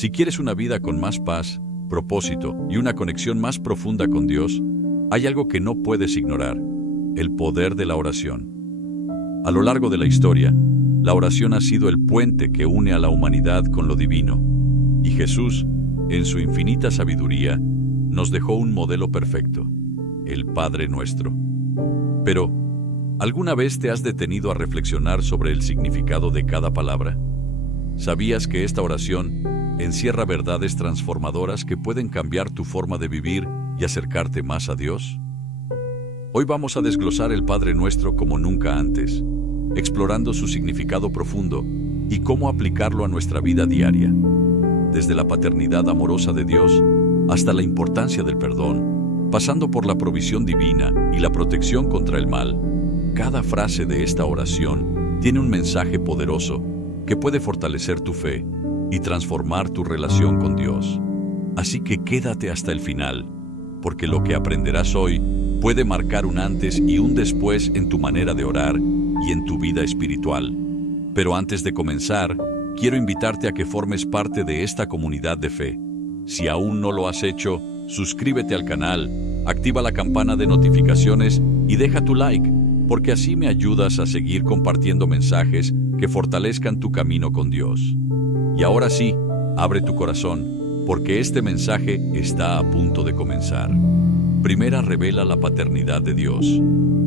Si quieres una vida con más paz, propósito y una conexión más profunda con Dios, hay algo que no puedes ignorar: el poder de la oración. A lo largo de la historia, la oración ha sido el puente que une a la humanidad con lo divino. Y Jesús, en su infinita sabiduría, nos dejó un modelo perfecto: el Padre Nuestro. Pero, ¿alguna vez te has detenido a reflexionar sobre el significado de cada palabra? ¿Sabías que esta oración encierra verdades transformadoras que pueden cambiar tu forma de vivir y acercarte más a Dios? Hoy vamos a desglosar el Padre Nuestro como nunca antes, explorando su significado profundo y cómo aplicarlo a nuestra vida diaria. Desde la paternidad amorosa de Dios hasta la importancia del perdón, pasando por la provisión divina y la protección contra el mal, cada frase de esta oración tiene un mensaje poderoso que puede fortalecer tu fe y transformar tu relación con Dios. Así que quédate hasta el final, porque lo que aprenderás hoy puede marcar un antes y un después en tu manera de orar y en tu vida espiritual. Pero antes de comenzar, quiero invitarte a que formes parte de esta comunidad de fe. Si aún no lo has hecho, suscríbete al canal, activa la campana de notificaciones y deja tu like, porque así me ayudas a seguir compartiendo mensajes que fortalezcan tu camino con Dios. Y ahora sí, abre tu corazón, porque este mensaje está a punto de comenzar. Primera revela la paternidad de Dios.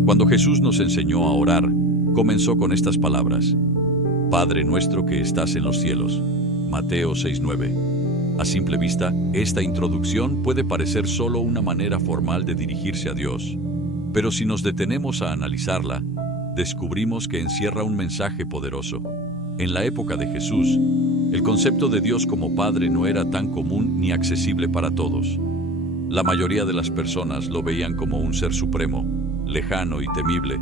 Cuando Jesús nos enseñó a orar, comenzó con estas palabras: Padre nuestro que estás en los cielos. Mateo 6:9. A simple vista, esta introducción puede parecer solo una manera formal de dirigirse a Dios. Pero si nos detenemos a analizarla, descubrimos que encierra un mensaje poderoso. En la época de Jesús, el concepto de Dios como Padre no era tan común ni accesible para todos. La mayoría de las personas lo veían como un ser supremo, lejano y temible,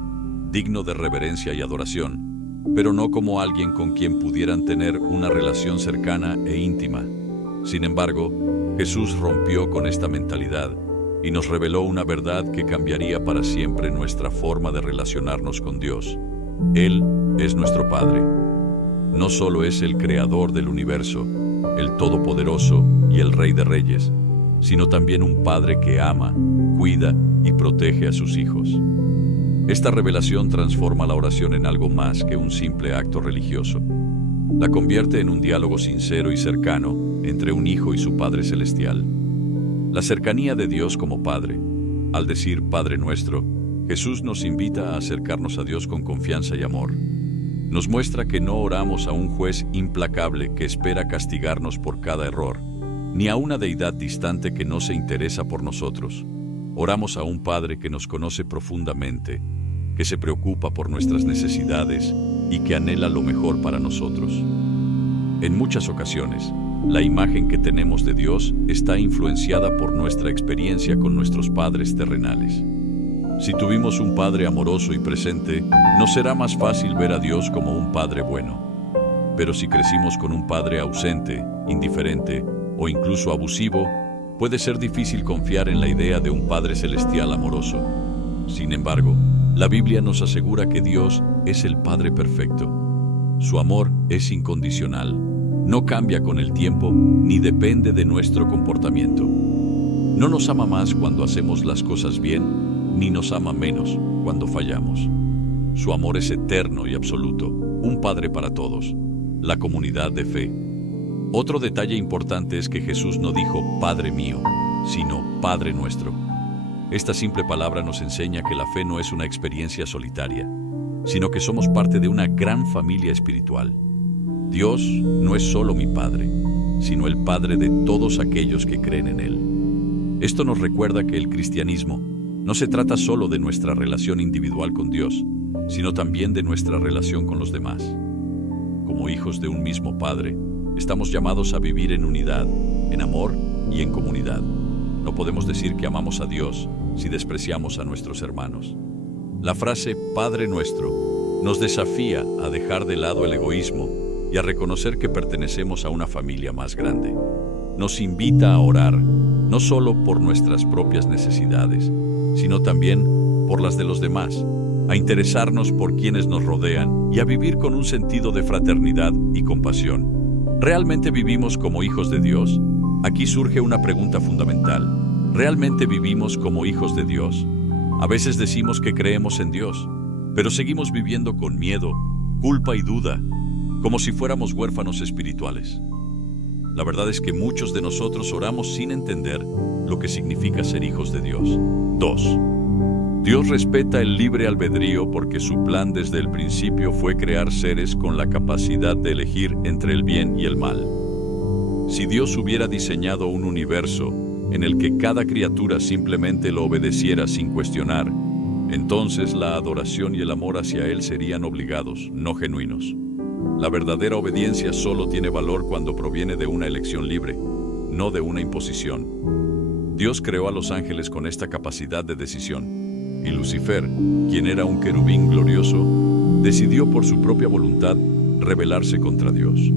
digno de reverencia y adoración, pero no como alguien con quien pudieran tener una relación cercana e íntima. Sin embargo, Jesús rompió con esta mentalidad y nos reveló una verdad que cambiaría para siempre nuestra forma de relacionarnos con Dios. Él es nuestro Padre. No solo es el Creador del universo, el Todopoderoso y el Rey de Reyes, sino también un Padre que ama, cuida y protege a sus hijos. Esta revelación transforma la oración en algo más que un simple acto religioso. La convierte en un diálogo sincero y cercano entre un hijo y su Padre Celestial. La cercanía de Dios como Padre. Al decir Padre Nuestro, Jesús nos invita a acercarnos a Dios con confianza y amor. Nos muestra que no oramos a un juez implacable que espera castigarnos por cada error, ni a una deidad distante que no se interesa por nosotros. Oramos a un Padre que nos conoce profundamente, que se preocupa por nuestras necesidades y que anhela lo mejor para nosotros. En muchas ocasiones, la imagen que tenemos de Dios está influenciada por nuestra experiencia con nuestros padres terrenales. Si tuvimos un padre amoroso y presente, nos será más fácil ver a Dios como un Padre bueno. Pero si crecimos con un padre ausente, indiferente o incluso abusivo, puede ser difícil confiar en la idea de un Padre Celestial amoroso. Sin embargo, la Biblia nos asegura que Dios es el Padre perfecto. Su amor es incondicional, no cambia con el tiempo ni depende de nuestro comportamiento. No nos ama más cuando hacemos las cosas bien, ni nos ama menos cuando fallamos. Su amor es eterno y absoluto, un Padre para todos, la comunidad de fe. Otro detalle importante es que Jesús no dijo Padre mío, sino Padre nuestro. Esta simple palabra nos enseña que la fe no es una experiencia solitaria, sino que somos parte de una gran familia espiritual. Dios no es solo mi Padre, sino el Padre de todos aquellos que creen en Él. Esto nos recuerda que el cristianismo no se trata solo de nuestra relación individual con Dios, sino también de nuestra relación con los demás. Como hijos de un mismo Padre, estamos llamados a vivir en unidad, en amor y en comunidad. No podemos decir que amamos a Dios si despreciamos a nuestros hermanos. La frase Padre Nuestro nos desafía a dejar de lado el egoísmo y a reconocer que pertenecemos a una familia más grande. Nos invita a orar, no solo por nuestras propias necesidades, sino también por las de los demás, a interesarnos por quienes nos rodean y a vivir con un sentido de fraternidad y compasión. ¿Realmente vivimos como hijos de Dios? Aquí surge una pregunta fundamental. ¿Realmente vivimos como hijos de Dios? A veces decimos que creemos en Dios, pero seguimos viviendo con miedo, culpa y duda, como si fuéramos huérfanos espirituales. La verdad es que muchos de nosotros oramos sin entender lo que significa ser hijos de Dios. 2. Dios respeta el libre albedrío porque su plan desde el principio fue crear seres con la capacidad de elegir entre el bien y el mal. Si Dios hubiera diseñado un universo en el que cada criatura simplemente lo obedeciera sin cuestionar, entonces la adoración y el amor hacia Él serían obligados, no genuinos. La verdadera obediencia solo tiene valor cuando proviene de una elección libre, no de una imposición. Dios creó a los ángeles con esta capacidad de decisión. Y Lucifer, quien era un querubín glorioso, decidió por su propia voluntad rebelarse contra Dios.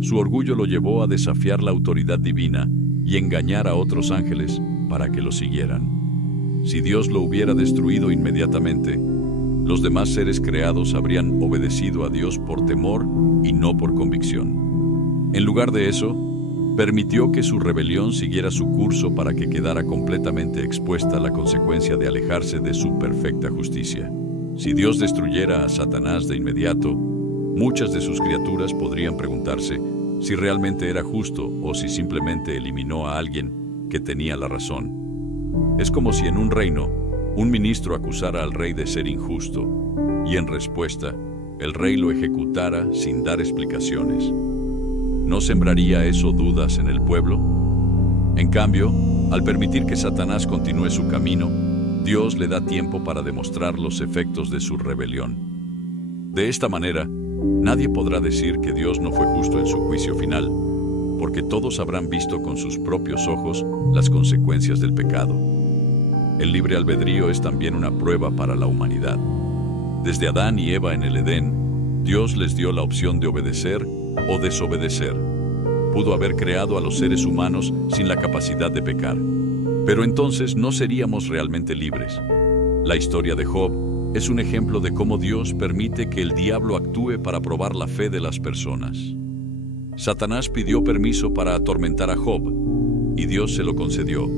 Su orgullo lo llevó a desafiar la autoridad divina y engañar a otros ángeles para que lo siguieran. Si Dios lo hubiera destruido inmediatamente, los demás seres creados habrían obedecido a Dios por temor y no por convicción. En lugar de eso, permitió que su rebelión siguiera su curso para que quedara completamente expuesta a la consecuencia de alejarse de su perfecta justicia. Si Dios destruyera a Satanás de inmediato, muchas de sus criaturas podrían preguntarse si realmente era justo o si simplemente eliminó a alguien que tenía la razón. Es como si en un reino, un ministro acusara al rey de ser injusto y en respuesta, el rey lo ejecutara sin dar explicaciones. ¿No sembraría eso dudas en el pueblo? En cambio, al permitir que Satanás continúe su camino, Dios le da tiempo para demostrar los efectos de su rebelión. De esta manera, nadie podrá decir que Dios no fue justo en su juicio final, porque todos habrán visto con sus propios ojos las consecuencias del pecado. El libre albedrío es también una prueba para la humanidad. Desde Adán y Eva en el Edén, Dios les dio la opción de obedecer o desobedecer. Pudo haber creado a los seres humanos sin la capacidad de pecar. Pero entonces no seríamos realmente libres. La historia de Job es un ejemplo de cómo Dios permite que el diablo actúe para probar la fe de las personas. Satanás pidió permiso para atormentar a Job, y Dios se lo concedió,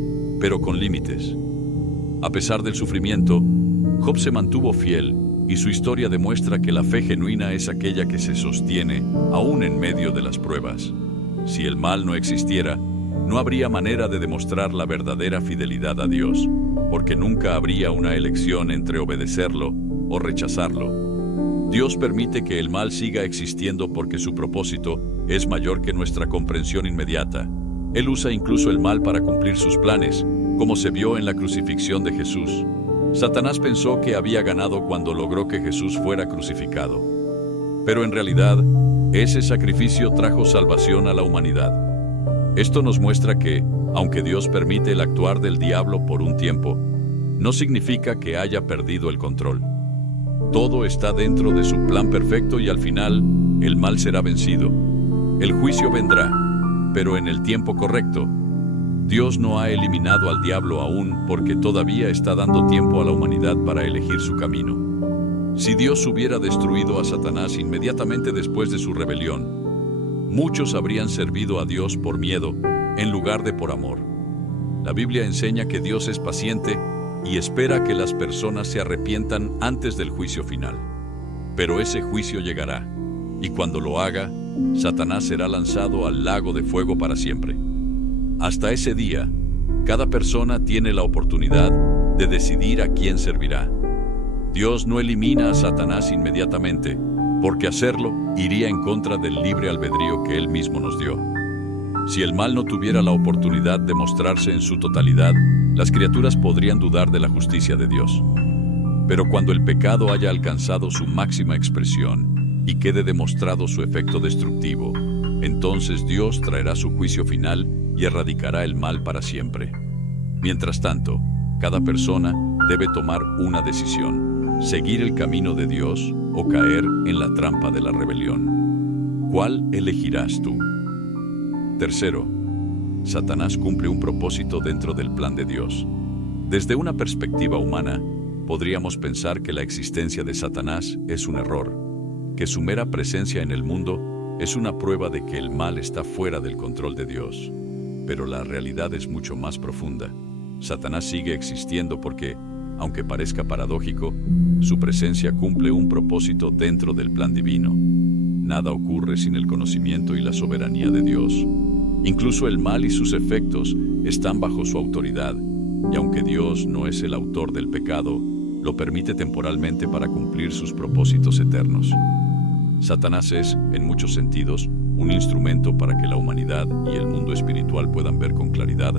pero con límites. A pesar del sufrimiento, Job se mantuvo fiel, y su historia demuestra que la fe genuina es aquella que se sostiene aún en medio de las pruebas. Si el mal no existiera, no habría manera de demostrar la verdadera fidelidad a Dios, porque nunca habría una elección entre obedecerlo o rechazarlo. Dios permite que el mal siga existiendo porque su propósito es mayor que nuestra comprensión inmediata. Él usa incluso el mal para cumplir sus planes, como se vio en la crucifixión de Jesús. Satanás pensó que había ganado cuando logró que Jesús fuera crucificado. Pero en realidad, ese sacrificio trajo salvación a la humanidad. Esto nos muestra que, aunque Dios permite el actuar del diablo por un tiempo, no significa que haya perdido el control. Todo está dentro de su plan perfecto y al final, el mal será vencido. El juicio vendrá, pero en el tiempo correcto. Dios no ha eliminado al diablo aún porque todavía está dando tiempo a la humanidad para elegir su camino. Si Dios hubiera destruido a Satanás inmediatamente después de su rebelión, muchos habrían servido a Dios por miedo en lugar de por amor. La Biblia enseña que Dios es paciente y espera que las personas se arrepientan antes del juicio final. Pero ese juicio llegará, y cuando lo haga, Satanás será lanzado al lago de fuego para siempre. Hasta ese día, cada persona tiene la oportunidad de decidir a quién servirá. Dios no elimina a Satanás inmediatamente, porque hacerlo iría en contra del libre albedrío que Él mismo nos dio. Si el mal no tuviera la oportunidad de mostrarse en su totalidad, las criaturas podrían dudar de la justicia de Dios. Pero cuando el pecado haya alcanzado su máxima expresión y quede demostrado su efecto destructivo, entonces Dios traerá su juicio final y erradicará el mal para siempre. Mientras tanto, cada persona debe tomar una decisión: seguir el camino de Dios o caer en la trampa de la rebelión. ¿Cuál elegirás tú? Tercero, Satanás cumple un propósito dentro del plan de Dios. Desde una perspectiva humana, podríamos pensar que la existencia de Satanás es un error, que su mera presencia en el mundo Es una prueba de que el mal está fuera del control de Dios. Pero la realidad es mucho más profunda. Satanás sigue existiendo porque, aunque parezca paradójico, su presencia cumple un propósito dentro del plan divino. Nada ocurre sin el conocimiento y la soberanía de Dios. Incluso el mal y sus efectos están bajo su autoridad, y aunque Dios no es el autor del pecado, lo permite temporalmente para cumplir sus propósitos eternos. Satanás es, en muchos sentidos, un instrumento para que la humanidad y el mundo espiritual puedan ver con claridad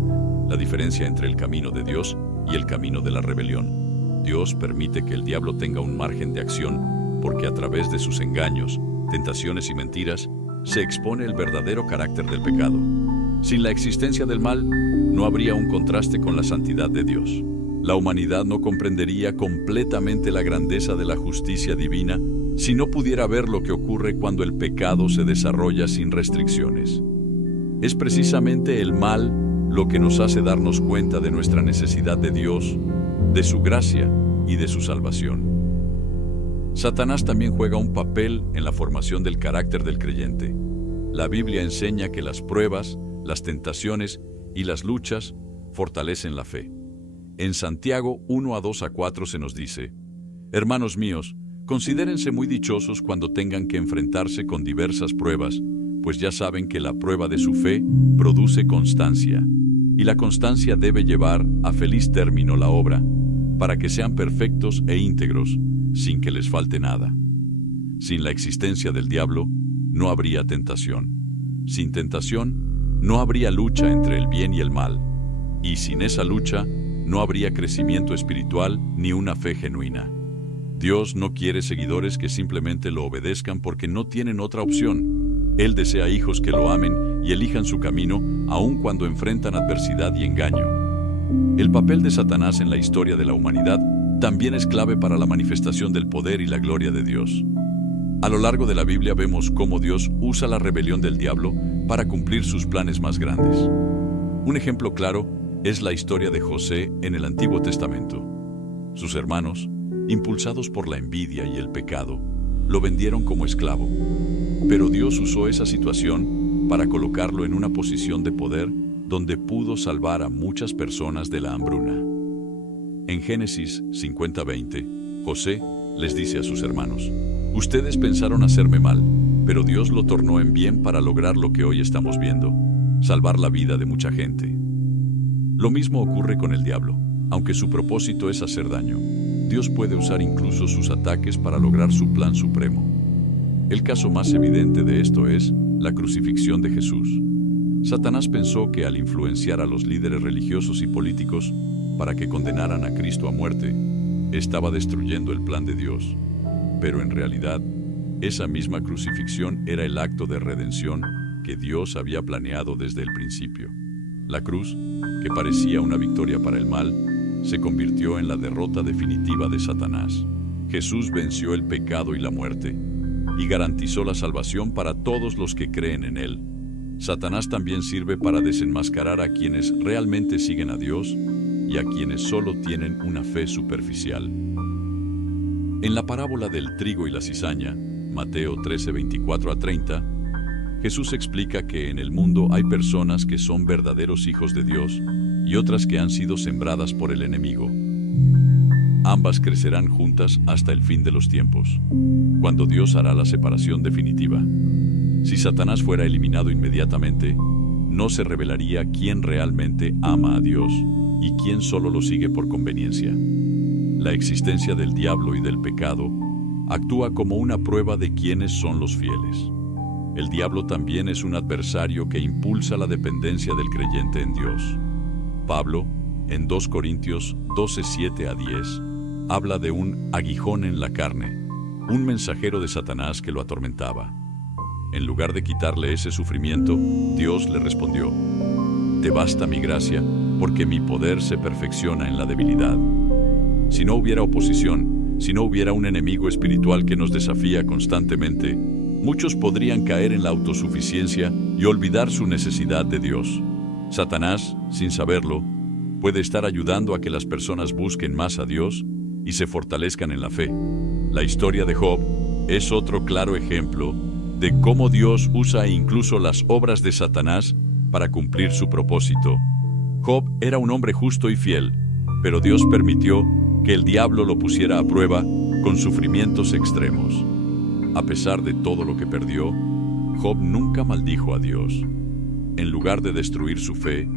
la diferencia entre el camino de Dios y el camino de la rebelión. Dios permite que el diablo tenga un margen de acción porque a través de sus engaños, tentaciones y mentiras se expone el verdadero carácter del pecado. Sin la existencia del mal, no habría un contraste con la santidad de Dios. La humanidad no comprendería completamente la grandeza de la justicia divina si no pudiera ver lo que ocurre cuando el pecado se desarrolla sin restricciones. Es precisamente el mal lo que nos hace darnos cuenta de nuestra necesidad de Dios, de su gracia y de su salvación. Satanás también juega un papel en la formación del carácter del creyente. La Biblia enseña que las pruebas, las tentaciones y las luchas fortalecen la fe. En Santiago 1:2-4 se nos dice: Hermanos míos, considérense muy dichosos cuando tengan que enfrentarse con diversas pruebas, pues ya saben que la prueba de su fe produce constancia, y la constancia debe llevar a feliz término la obra, para que sean perfectos e íntegros, sin que les falte nada. Sin la existencia del diablo, no habría tentación. Sin tentación, no habría lucha entre el bien y el mal. Y sin esa lucha, no habría crecimiento espiritual ni una fe genuina. Dios no quiere seguidores que simplemente lo obedezcan porque no tienen otra opción. Él desea hijos que lo amen y elijan su camino, aun cuando enfrentan adversidad y engaño. El papel de Satanás en la historia de la humanidad también es clave para la manifestación del poder y la gloria de Dios. A lo largo de la Biblia vemos cómo Dios usa la rebelión del diablo para cumplir sus planes más grandes. Un ejemplo claro es la historia de José en el Antiguo Testamento. Sus hermanos, impulsados por la envidia y el pecado, lo vendieron como esclavo. Pero Dios usó esa situación para colocarlo en una posición de poder donde pudo salvar a muchas personas de la hambruna. En Génesis 50:20, José les dice a sus hermanos: Ustedes pensaron hacerme mal, pero Dios lo tornó en bien para lograr lo que hoy estamos viendo, salvar la vida de mucha gente. Lo mismo ocurre con el diablo. Aunque su propósito es hacer daño, Dios puede usar incluso sus ataques para lograr su plan supremo. El caso más evidente de esto es la crucifixión de Jesús. Satanás pensó que al influenciar a los líderes religiosos y políticos para que condenaran a Cristo a muerte, estaba destruyendo el plan de Dios. Pero en realidad, esa misma crucifixión era el acto de redención que Dios había planeado desde el principio. La cruz, que parecía una victoria para el mal, se convirtió en la derrota definitiva de Satanás. Jesús venció el pecado y la muerte, y garantizó la salvación para todos los que creen en Él. Satanás también sirve para desenmascarar a quienes realmente siguen a Dios y a quienes solo tienen una fe superficial. En la parábola del trigo y la cizaña, Mateo 13:24-30, Jesús explica que en el mundo hay personas que son verdaderos hijos de Dios y otras que han sido sembradas por el enemigo. Ambas crecerán juntas hasta el fin de los tiempos, cuando Dios hará la separación definitiva. Si Satanás fuera eliminado inmediatamente, no se revelaría quién realmente ama a Dios y quién solo lo sigue por conveniencia. La existencia del diablo y del pecado actúa como una prueba de quiénes son los fieles. El diablo también es un adversario que impulsa la dependencia del creyente en Dios. Pablo, en 2 Corintios 12:7-10, habla de un aguijón en la carne, un mensajero de Satanás que lo atormentaba. En lugar de quitarle ese sufrimiento, Dios le respondió: Te basta mi gracia, porque mi poder se perfecciona en la debilidad. Si no hubiera oposición, si no hubiera un enemigo espiritual que nos desafía constantemente, muchos podrían caer en la autosuficiencia y olvidar su necesidad de Dios. Satanás, sin saberlo, puede estar ayudando a que las personas busquen más a Dios y se fortalezcan en la fe. La historia de Job es otro claro ejemplo de cómo Dios usa incluso las obras de Satanás para cumplir su propósito. Job era un hombre justo y fiel, pero Dios permitió que el diablo lo pusiera a prueba con sufrimientos extremos. A pesar de todo lo que perdió, Job nunca maldijo a Dios. En lugar de destruir su fe,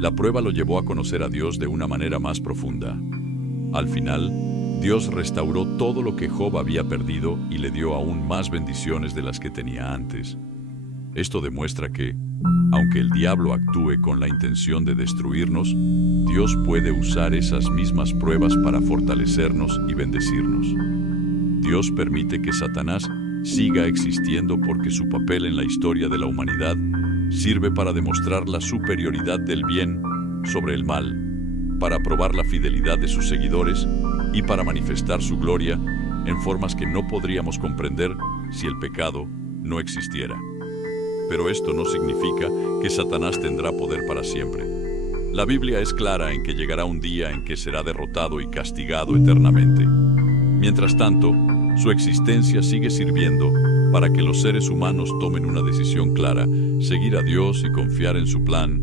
la prueba lo llevó a conocer a Dios de una manera más profunda. Al final, Dios restauró todo lo que Job había perdido y le dio aún más bendiciones de las que tenía antes. Esto demuestra que, aunque el diablo actúe con la intención de destruirnos, Dios puede usar esas mismas pruebas para fortalecernos y bendecirnos. Dios permite que Satanás siga existiendo porque su papel en la historia de la humanidad sirve para demostrar la superioridad del bien sobre el mal, para probar la fidelidad de sus seguidores y para manifestar su gloria en formas que no podríamos comprender si el pecado no existiera. Pero esto no significa que Satanás tendrá poder para siempre. La Biblia es clara en que llegará un día en que será derrotado y castigado eternamente. Mientras tanto, su existencia sigue sirviendo para que los seres humanos tomen una decisión clara: seguir a Dios y confiar en su plan,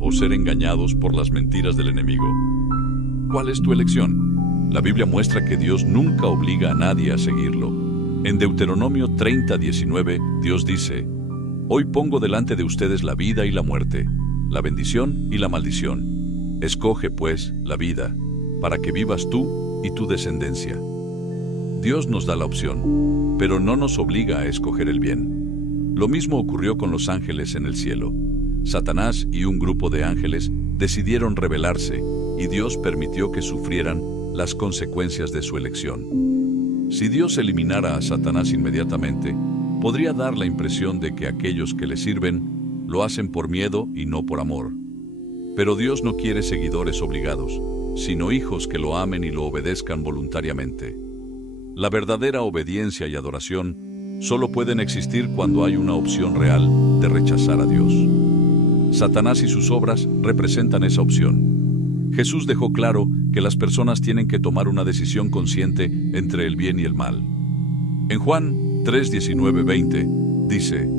o ser engañados por las mentiras del enemigo. ¿Cuál es tu elección? La Biblia muestra que Dios nunca obliga a nadie a seguirlo. En Deuteronomio 30:19, Dios dice: Hoy pongo delante de ustedes la vida y la muerte, la bendición y la maldición. Escoge, pues, la vida, para que vivas tú y tu descendencia. Dios nos da la opción, pero no nos obliga a escoger el bien. Lo mismo ocurrió con los ángeles en el cielo. Satanás y un grupo de ángeles decidieron rebelarse, y Dios permitió que sufrieran las consecuencias de su elección. Si Dios eliminara a Satanás inmediatamente, podría dar la impresión de que aquellos que le sirven lo hacen por miedo y no por amor. Pero Dios no quiere seguidores obligados, sino hijos que lo amen y lo obedezcan voluntariamente. La verdadera obediencia y adoración solo pueden existir cuando hay una opción real de rechazar a Dios. Satanás y sus obras representan esa opción. Jesús dejó claro que las personas tienen que tomar una decisión consciente entre el bien y el mal. En Juan 3:19-20 dice: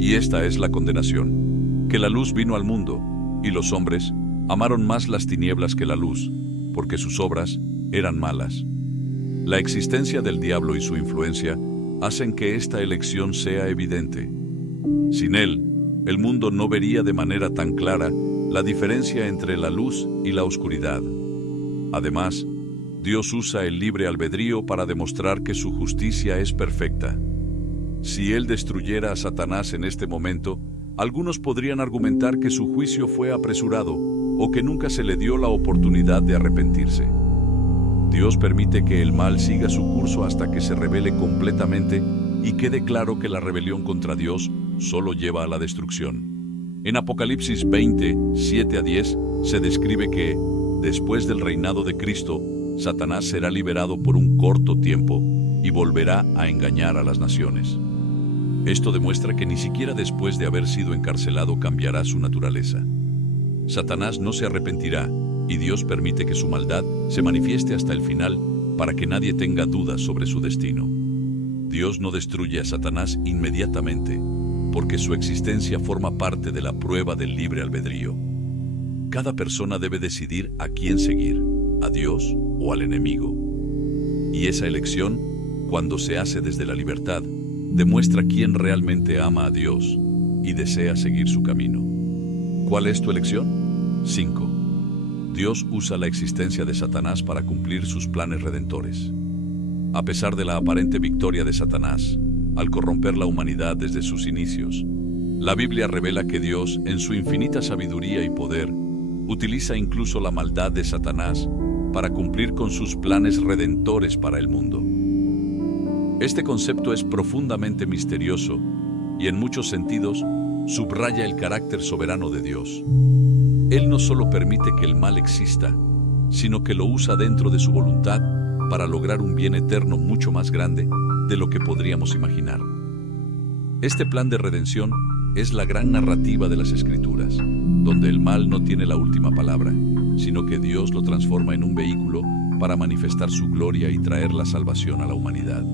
Y esta es la condenación, que la luz vino al mundo, y los hombres amaron más las tinieblas que la luz, porque sus obras eran malas. La existencia del diablo y su influencia hacen que esta elección sea evidente. Sin él, el mundo no vería de manera tan clara la diferencia entre la luz y la oscuridad. Además, Dios usa el libre albedrío para demostrar que su justicia es perfecta. Si Él destruyera a Satanás en este momento, algunos podrían argumentar que su juicio fue apresurado o que nunca se le dio la oportunidad de arrepentirse. Dios permite que el mal siga su curso hasta que se revele completamente y quede claro que la rebelión contra Dios solo lleva a la destrucción. En Apocalipsis 20, 7-10, se describe que, después del reinado de Cristo, Satanás será liberado por un corto tiempo y volverá a engañar a las naciones. Esto demuestra que ni siquiera después de haber sido encarcelado cambiará su naturaleza. Satanás no se arrepentirá, y Dios permite que su maldad se manifieste hasta el final para que nadie tenga dudas sobre su destino. Dios no destruye a Satanás inmediatamente, porque su existencia forma parte de la prueba del libre albedrío. Cada persona debe decidir a quién seguir, a Dios o al enemigo. Y esa elección, cuando se hace desde la libertad, demuestra quién realmente ama a Dios y desea seguir su camino. ¿Cuál es tu elección? 5. Dios usa la existencia de Satanás para cumplir sus planes redentores. A pesar de la aparente victoria de Satanás, al corromper la humanidad desde sus inicios, la Biblia revela que Dios, en su infinita sabiduría y poder, utiliza incluso la maldad de Satanás para cumplir con sus planes redentores para el mundo. Este concepto es profundamente misterioso y, en muchos sentidos, subraya el carácter soberano de Dios. Él no solo permite que el mal exista, sino que lo usa dentro de su voluntad para lograr un bien eterno mucho más grande de lo que podríamos imaginar. Este plan de redención es la gran narrativa de las Escrituras, donde el mal no tiene la última palabra, sino que Dios lo transforma en un vehículo para manifestar su gloria y traer la salvación a la humanidad.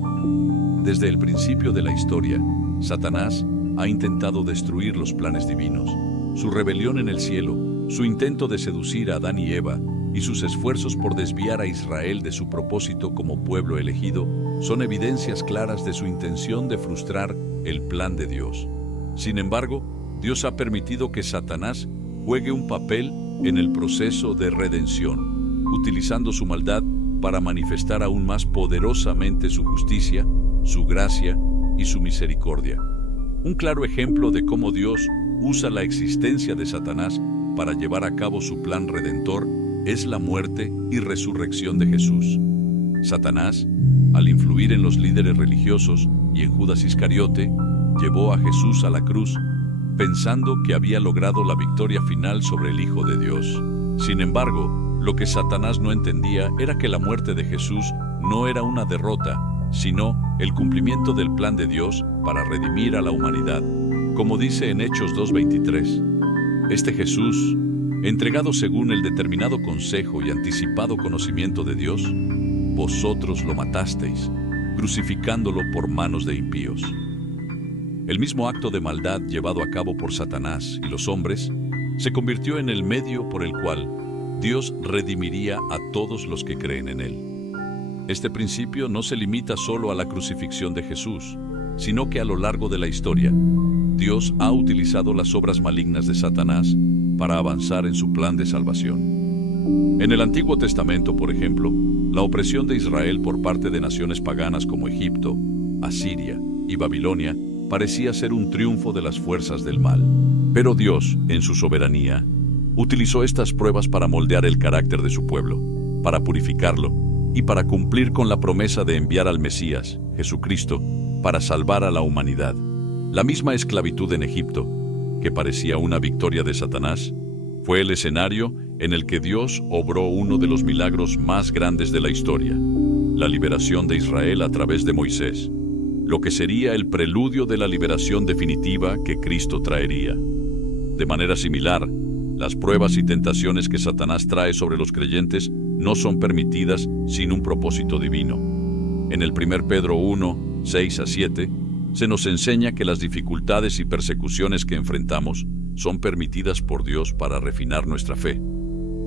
Desde el principio de la historia, Satanás ha intentado destruir los planes divinos. Su rebelión en el cielo, su intento de seducir a Adán y Eva y sus esfuerzos por desviar a Israel de su propósito como pueblo elegido son evidencias claras de su intención de frustrar el plan de Dios. Sin embargo, Dios ha permitido que Satanás juegue un papel en el proceso de redención, utilizando su maldad para manifestar aún más poderosamente su justicia, su gracia y su misericordia. Un claro ejemplo de cómo Dios usa la existencia de Satanás para llevar a cabo su plan redentor es la muerte y resurrección de Jesús. Satanás, al influir en los líderes religiosos y en Judas Iscariote, llevó a Jesús a la cruz, pensando que había logrado la victoria final sobre el Hijo de Dios. Sin embargo, lo que Satanás no entendía era que la muerte de Jesús no era una derrota, sino el cumplimiento del plan de Dios para redimir a la humanidad. Como dice en Hechos 2:23, este Jesús, entregado según el determinado consejo y anticipado conocimiento de Dios, vosotros lo matasteis, crucificándolo por manos de impíos. El mismo acto de maldad llevado a cabo por Satanás y los hombres se convirtió en el medio por el cual Dios redimiría a todos los que creen en Él. Este principio no se limita solo a la crucifixión de Jesús, sino que a lo largo de la historia, Dios ha utilizado las obras malignas de Satanás para avanzar en su plan de salvación. En el Antiguo Testamento, por ejemplo, la opresión de Israel por parte de naciones paganas como Egipto, Asiria y Babilonia parecía ser un triunfo de las fuerzas del mal. Pero Dios, en su soberanía, utilizó estas pruebas para moldear el carácter de su pueblo, para purificarlo y para cumplir con la promesa de enviar al Mesías, Jesucristo, para salvar a la humanidad. La misma esclavitud en Egipto, que parecía una victoria de Satanás, fue el escenario en el que Dios obró uno de los milagros más grandes de la historia, la liberación de Israel a través de Moisés, lo que sería el preludio de la liberación definitiva que Cristo traería. De manera similar, las pruebas y tentaciones que Satanás trae sobre los creyentes no son permitidas sin un propósito divino. En el 1 Pedro 1, 6-7, se nos enseña que las dificultades y persecuciones que enfrentamos son permitidas por Dios para refinar nuestra fe,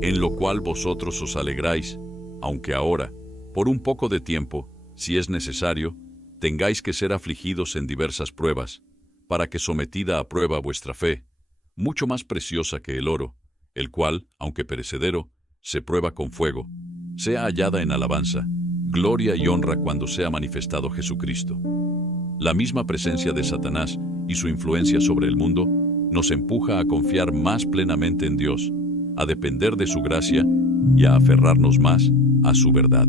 en lo cual vosotros os alegráis, aunque ahora, por un poco de tiempo, si es necesario, tengáis que ser afligidos en diversas pruebas, para que sometida a prueba vuestra fe, mucho más preciosa que el oro, el cual, aunque perecedero, se prueba con fuego, sea hallada en alabanza, gloria y honra cuando sea manifestado Jesucristo. La misma presencia de Satanás y su influencia sobre el mundo nos empuja a confiar más plenamente en Dios, a depender de su gracia y a aferrarnos más a su verdad.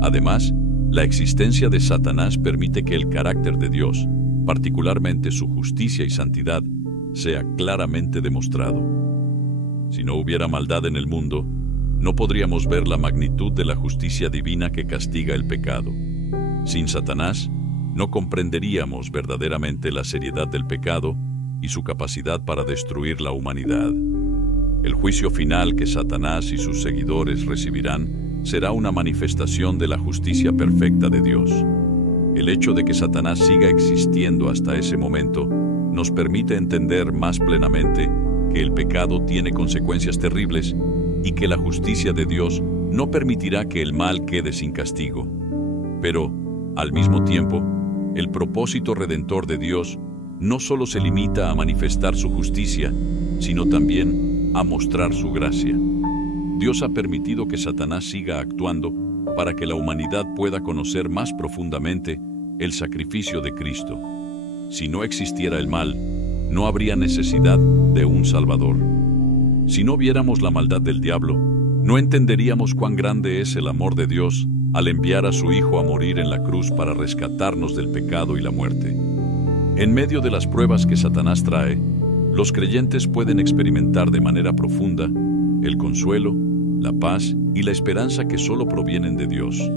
Además, la existencia de Satanás permite que el carácter de Dios, particularmente su justicia y santidad, sea claramente demostrado. Si no hubiera maldad en el mundo, no podríamos ver la magnitud de la justicia divina que castiga el pecado. Sin Satanás, no comprenderíamos verdaderamente la seriedad del pecado y su capacidad para destruir la humanidad. El juicio final que Satanás y sus seguidores recibirán será una manifestación de la justicia perfecta de Dios. El hecho de que Satanás siga existiendo hasta ese momento nos permite entender más plenamente que el pecado tiene consecuencias terribles y que la justicia de Dios no permitirá que el mal quede sin castigo. Pero, al mismo tiempo, el propósito redentor de Dios no solo se limita a manifestar su justicia, sino también a mostrar su gracia. Dios ha permitido que Satanás siga actuando para que la humanidad pueda conocer más profundamente el sacrificio de Cristo. Si no existiera el mal, no habría necesidad de un Salvador. Si no viéramos la maldad del diablo, no entenderíamos cuán grande es el amor de Dios al enviar a su Hijo a morir en la cruz para rescatarnos del pecado y la muerte. En medio de las pruebas que Satanás trae, los creyentes pueden experimentar de manera profunda el consuelo, la paz y la esperanza que solo provienen de Dios.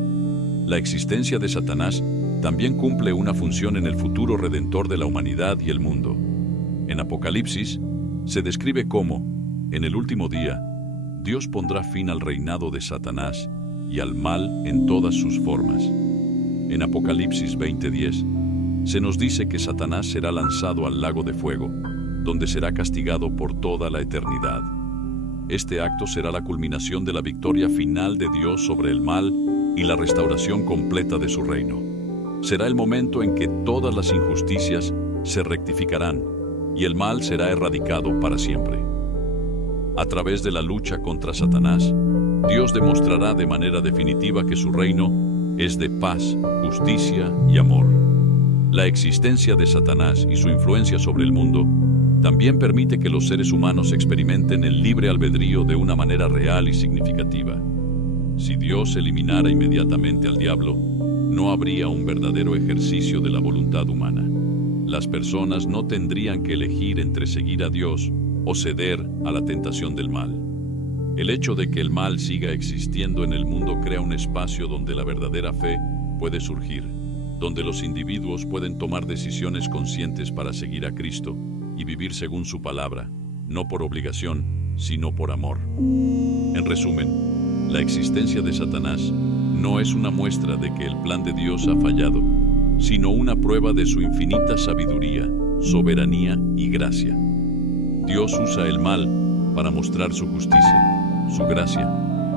La existencia de Satanás también cumple una función en el futuro redentor de la humanidad y el mundo. En Apocalipsis se describe cómo, en el último día, Dios pondrá fin al reinado de Satanás y al mal en todas sus formas. En Apocalipsis 20:10, Se nos dice que Satanás será lanzado al lago de fuego, donde será castigado por toda la eternidad. Este acto será la culminación de la victoria final de Dios sobre el mal y la restauración completa de su reino. Será el momento en que todas las injusticias se rectificarán y el mal será erradicado para siempre. A través de la lucha contra Satanás, Dios demostrará de manera definitiva que su reino es de paz, justicia y amor. La existencia de Satanás y su influencia sobre el mundo también permite que los seres humanos experimenten el libre albedrío de una manera real y significativa. Si Dios eliminara inmediatamente al diablo, no habría un verdadero ejercicio de la voluntad humana. Las personas no tendrían que elegir entre seguir a Dios o ceder a la tentación del mal. El hecho de que el mal siga existiendo en el mundo crea un espacio donde la verdadera fe puede surgir, donde los individuos pueden tomar decisiones conscientes para seguir a Cristo y vivir según su palabra, no por obligación, sino por amor. En resumen, la existencia de Satanás no es una muestra de que el plan de Dios ha fallado, sino una prueba de su infinita sabiduría, soberanía y gracia. Dios usa el mal para mostrar su justicia, su gracia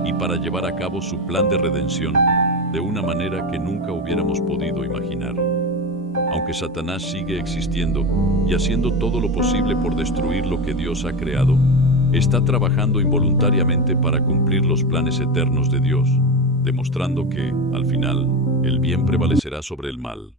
y para llevar a cabo su plan de redención de una manera que nunca hubiéramos podido imaginar. Aunque Satanás sigue existiendo y haciendo todo lo posible por destruir lo que Dios ha creado, está trabajando involuntariamente para cumplir los planes eternos de Dios, demostrando que, al final, el bien prevalecerá sobre el mal.